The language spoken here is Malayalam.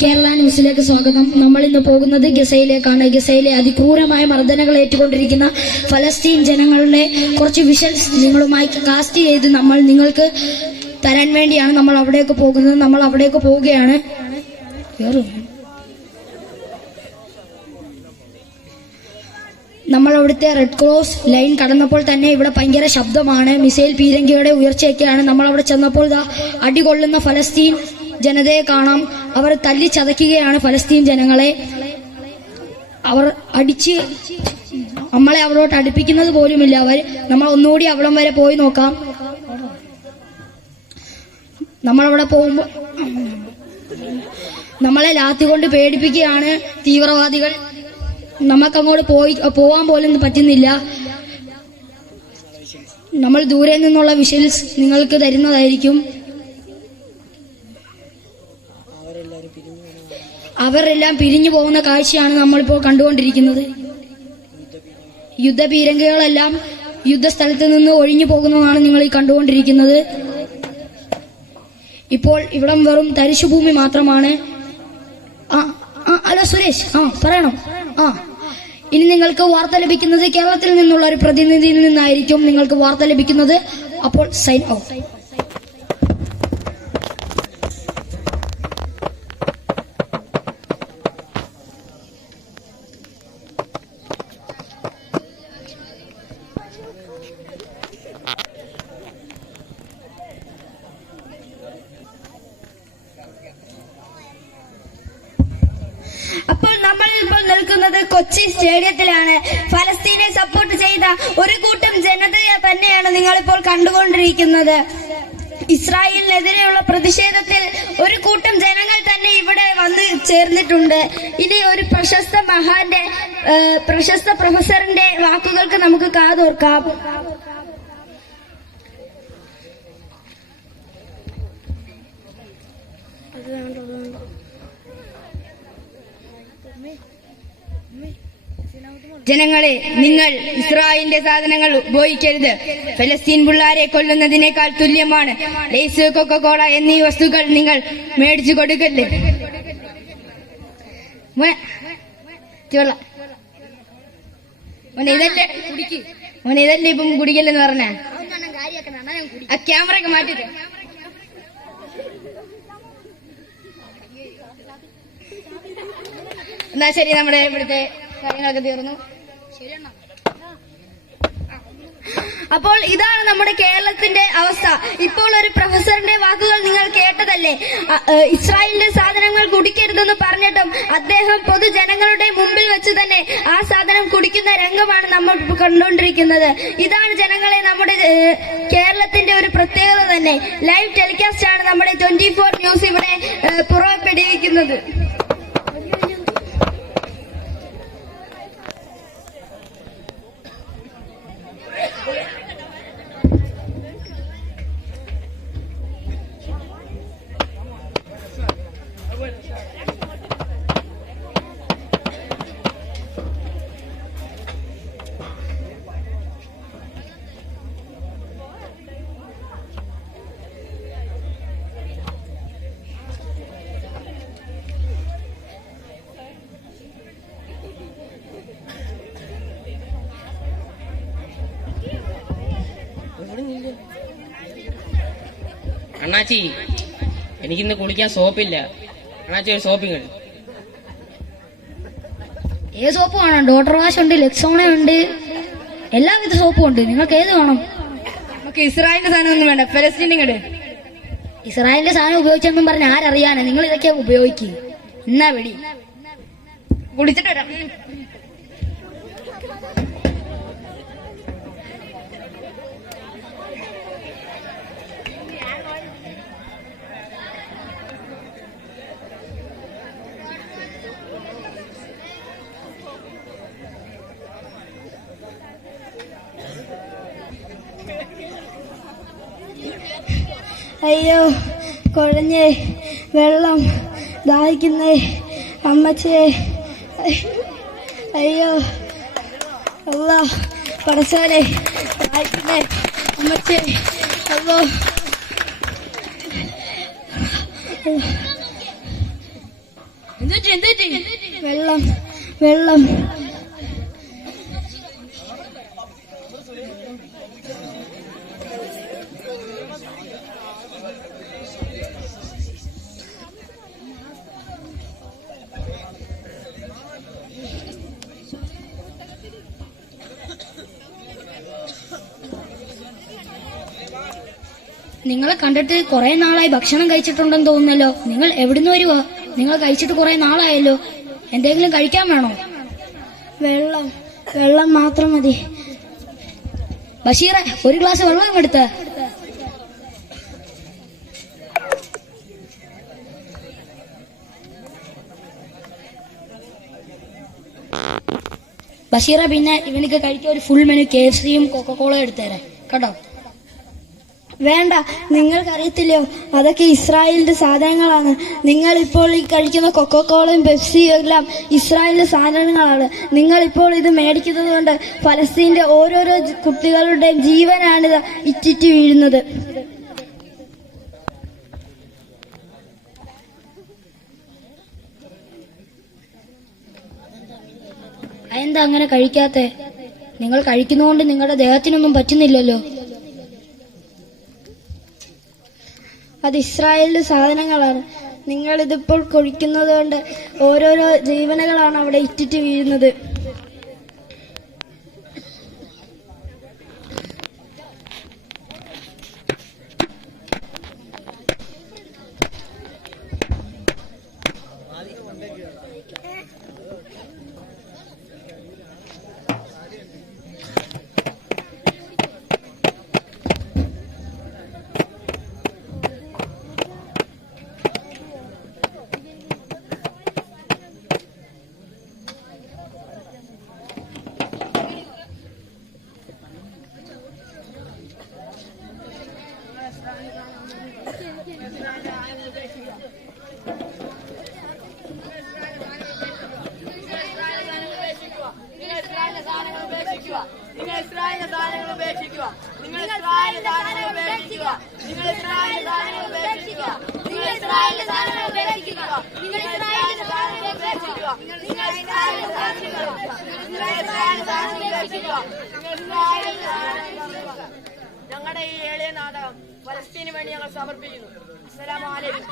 കേരള ന്യൂസിലേക്ക് സ്വാഗതം. നമ്മൾ ഇന്ന് പോകുന്നത് ഗസയിലേക്കാണ്. ഗസയിലെ അതിക്രൂരമായ മർദ്ദനങ്ങൾ ഏറ്റുകൊണ്ടിരിക്കുന്ന ഫലസ്തീൻ ജനങ്ങളുടെ കുറച്ച് വിഷ്വൽസ് നിങ്ങളുമായി കാസ്റ്റ് ചെയ്ത് നമ്മൾ നിങ്ങൾക്ക് തരാൻ വേണ്ടിയാണ് നമ്മൾ അവിടേക്ക് പോകുന്നത്. നമ്മൾ അവിടേക്ക് പോവുകയാണ്. നമ്മൾ അവിടുത്തെ റെഡ് ക്രോസ് ലൈൻ കടന്നപ്പോൾ തന്നെ ഇവിടെ ഭയങ്കര ശബ്ദമാണ്. മിസൈൽ പീരങ്കിയുടെ ഉയർച്ചയൊക്കെയാണ്. നമ്മൾ അവിടെ ചെന്നപ്പോൾ അടികൊള്ളുന്ന ഫലസ്തീൻ ജനതയെ കാണാം. അവർ തല്ലി ചതയ്ക്കുകയാണ് ഫലസ്തീൻ ജനങ്ങളെ. അവർ അടിച്ച് നമ്മളെ അവരോട്ട് അടുപ്പിക്കുന്നത് പോലുമില്ല. നമ്മൾ ഒന്നുകൂടി അവിടം വരെ പോയി നോക്കാം. നമ്മളവിടെ പോകുമ്പോൾ നമ്മളെ ലാത്തി കൊണ്ട് പേടിപ്പിക്കുകയാണ് തീവ്രവാദികൾ. നമുക്കങ്ങോട്ട് പോവാൻ പോലും പറ്റുന്നില്ല. നമ്മൾ ദൂരെ നിന്നുള്ള വിഷ്വൽസ് നിങ്ങൾക്ക് തരുന്നതായിരിക്കും. അവരെല്ലാം പിരിഞ്ഞു പോകുന്ന കാഴ്ചയാണ് നമ്മളിപ്പോൾ കണ്ടുകൊണ്ടിരിക്കുന്നത്. യുദ്ധപീരങ്കികളെല്ലാം യുദ്ധസ്ഥലത്ത് നിന്ന് ഒഴിഞ്ഞു പോകുന്നതാണ് നിങ്ങൾ ഈ കണ്ടുകൊണ്ടിരിക്കുന്നത്. ഇപ്പോൾ ഇവിടം വെറും തരിശുഭൂമി മാത്രമാണ്. അല്ല സുരേഷ്, പറയണം. ഇനി നിങ്ങൾക്ക് വാർത്ത ലഭിക്കുന്നത് കേരളത്തിൽ നിന്നുള്ള ഒരു പ്രതിനിധിയിൽ നിന്നായിരിക്കും നിങ്ങൾക്ക് വാർത്ത ലഭിക്കുന്നത്. അപ്പോൾ സൈൻ ഔട്ട്. അപ്പോൾ നമ്മൾ ഇപ്പോൾ നിൽക്കുന്നത് കൊച്ചി സ്റ്റേഡിയത്തിലാണ്. ഫലസ്തീനെ സപ്പോർട്ട് ചെയ്ത ഒരു കൂട്ടം ജനതയെ തന്നെയാണ് നിങ്ങളിപ്പോൾ കണ്ടുകൊണ്ടിരിക്കുന്നത്. ഇസ്രായേലിനെതിരെയുള്ള പ്രതിഷേധത്തിൽ ഒരു കൂട്ടം ജനങ്ങൾ തന്നെ ഇവിടെ വന്ന് ചേർന്നിട്ടുണ്ട്. ഇനി ഒരു പ്രശസ്ത പ്രൊഫസറിന്റെ വാക്കുകൾക്ക് നമുക്ക് കാതോർക്കാം. ജനങ്ങളെ, നിങ്ങൾ ഇസ്രായേലിന്റെ സാധനങ്ങൾ ഉപയോഗിക്കരുത്. ഫലസ്തീൻ പിള്ളാരെ കൊല്ലുന്നതിനേക്കാൾ തുല്യമാണ് ലേസ്, കൊക്കക്കോള എന്നീ വസ്തുക്കൾ നിങ്ങൾ മേടിച്ചു കൊടുക്കല്ലേ. ഇതല്ലേ ഇപ്പം കുടിക്കല്ലെന്ന് പറഞ്ഞ ആ ക്യാമറ ഒക്കെ മാറ്റിട്ട്. എന്നാ ശരി, നമ്മുടെ ഇവിടുത്തെ കാര്യങ്ങളൊക്കെ തീർന്നു. അപ്പോൾ ഇതാണ് നമ്മുടെ കേരളത്തിന്റെ അവസ്ഥ. ഇപ്പോൾ ഒരു പ്രൊഫസറിന്റെ വാക്കുകൾ നിങ്ങൾ കേട്ടതല്ലേ. ഇസ്രായേലിന്റെ സാധനങ്ങൾ കുടിക്കരുതെന്ന് പറഞ്ഞിട്ടും അദ്ദേഹം പൊതുജനങ്ങളുടെ മുമ്പിൽ വെച്ച് തന്നെ ആ സാധനം കുടിക്കുന്ന രംഗമാണ് നമ്മൾ കണ്ടുകൊണ്ടിരിക്കുന്നത്. ഇതാണ് ജനങ്ങളെ നമ്മുടെ കേരളത്തിന്റെ ഒരു പ്രത്യേകത തന്നെ. ലൈവ് ടെലികാസ്റ്റ് ആണ് നമ്മുടെ 24 ന്യൂസ് ഇവിടെ പുറപ്പെടുവിക്കുന്നത്. അണ്ണാച്ചി, എനിക്കിന്ന് കുളിക്കാൻ സോപ്പില്ല. അണ്ണാച്ചി ഒരു സോപ്പിങ്. ഏത് സോപ്പ് വേണം? ഡോക്ടർ വാഷ് ഉണ്ട്, ലെക്സോണ ഉണ്ട്, എല്ലാവിധ സോപ്പും ഉണ്ട്. നിങ്ങൾക്ക് ഏത് വേണം? നമുക്ക് ഇസ്രായേലിന്റെ സാധനം ഒന്നും വേണ്ട, ഫലസ്തീനിങ്ങട്. ഇസ്രായേലിന്റെ സാധനം ഉപയോഗിച്ചെന്നും പറഞ്ഞ് ആരറിയാനാ? നിങ്ങൾ ഇതൊക്കെ ഉപയോഗിക്കുക. എന്നാ വെടി കുളിച്ചിട്ട് വരാം. അയ്യോ, കുഴഞ്ഞേ, വെള്ളം ദാഹിക്കുന്നേ, അമ്മച്ചേ, അയ്യോ, അല്ലാ പടച്ചോനെ, ദാഹിക്കുന്നേ, അമ്മച്ചേ, അല്ലോ. വെള്ളം വെള്ളം നിങ്ങളെ കണ്ടിട്ട് കുറെ നാളായി ഭക്ഷണം കഴിച്ചിട്ടുണ്ടെന്ന് തോന്നുന്നല്ലോ. നിങ്ങൾ എവിടുന്ന് വരുവാ? നിങ്ങൾ കഴിച്ചിട്ട് കുറെ നാളായല്ലോ. എന്തെങ്കിലും കഴിക്കാൻ വേണോ? വെള്ളം വെള്ളം മാത്രം മതി. ബഷീറെ, ഒരു ഗ്ലാസ് വെള്ളം എടുത്ത്. ബഷീറെ, പിന്നെ ഇവനിക്ക് കഴിക്കാൻ ഒരു ഫുൾ മെനു KFC-യും കൊക്കക്കോളയും എടുത്തേരെ കേട്ടോ. വേണ്ട, നിങ്ങൾക്കറിയത്തില്ലയോ, അതൊക്കെ ഇസ്രായേലിന്റെ സാധനങ്ങളാണ്. നിങ്ങൾ ഇപ്പോൾ ഈ കഴിക്കുന്ന കൊക്കക്കോളയും പെപ്സിയും എല്ലാം ഇസ്രായേലിന്റെ സാധനങ്ങളാണ്. നിങ്ങൾ ഇപ്പോൾ ഇത് മേടിക്കുന്നത് കൊണ്ട് ഫലസ്തീന്റെ ഓരോരോ കുട്ടികളുടെയും ജീവനാണിത് ഇറ്റിറ്റ് വീഴുന്നത്. അതെന്താ അങ്ങനെ കഴിക്കാത്തെ? നിങ്ങൾ കഴിക്കുന്നതുകൊണ്ട് നിങ്ങളുടെ ദേഹത്തിനൊന്നും പറ്റുന്നില്ലല്ലോ. അത് ഇസ്രായേലിന്റെ സാധനങ്ങളാണ്. നിങ്ങൾ ഇതിപ്പോൾ കുഴിക്കുന്നത് കൊണ്ട് ഓരോരോ ജീവനുകളാണ് അവിടെ ഇറ്റിറ്റ് വീഴുന്നത്. ഞങ്ങളുടെ ഈ എളിയ നാടകം ഫലസ്തീന് വേണ്ടി ഞങ്ങൾ സമർപ്പിക്കുന്നു. അസ്സലാമു അലൈക്കും.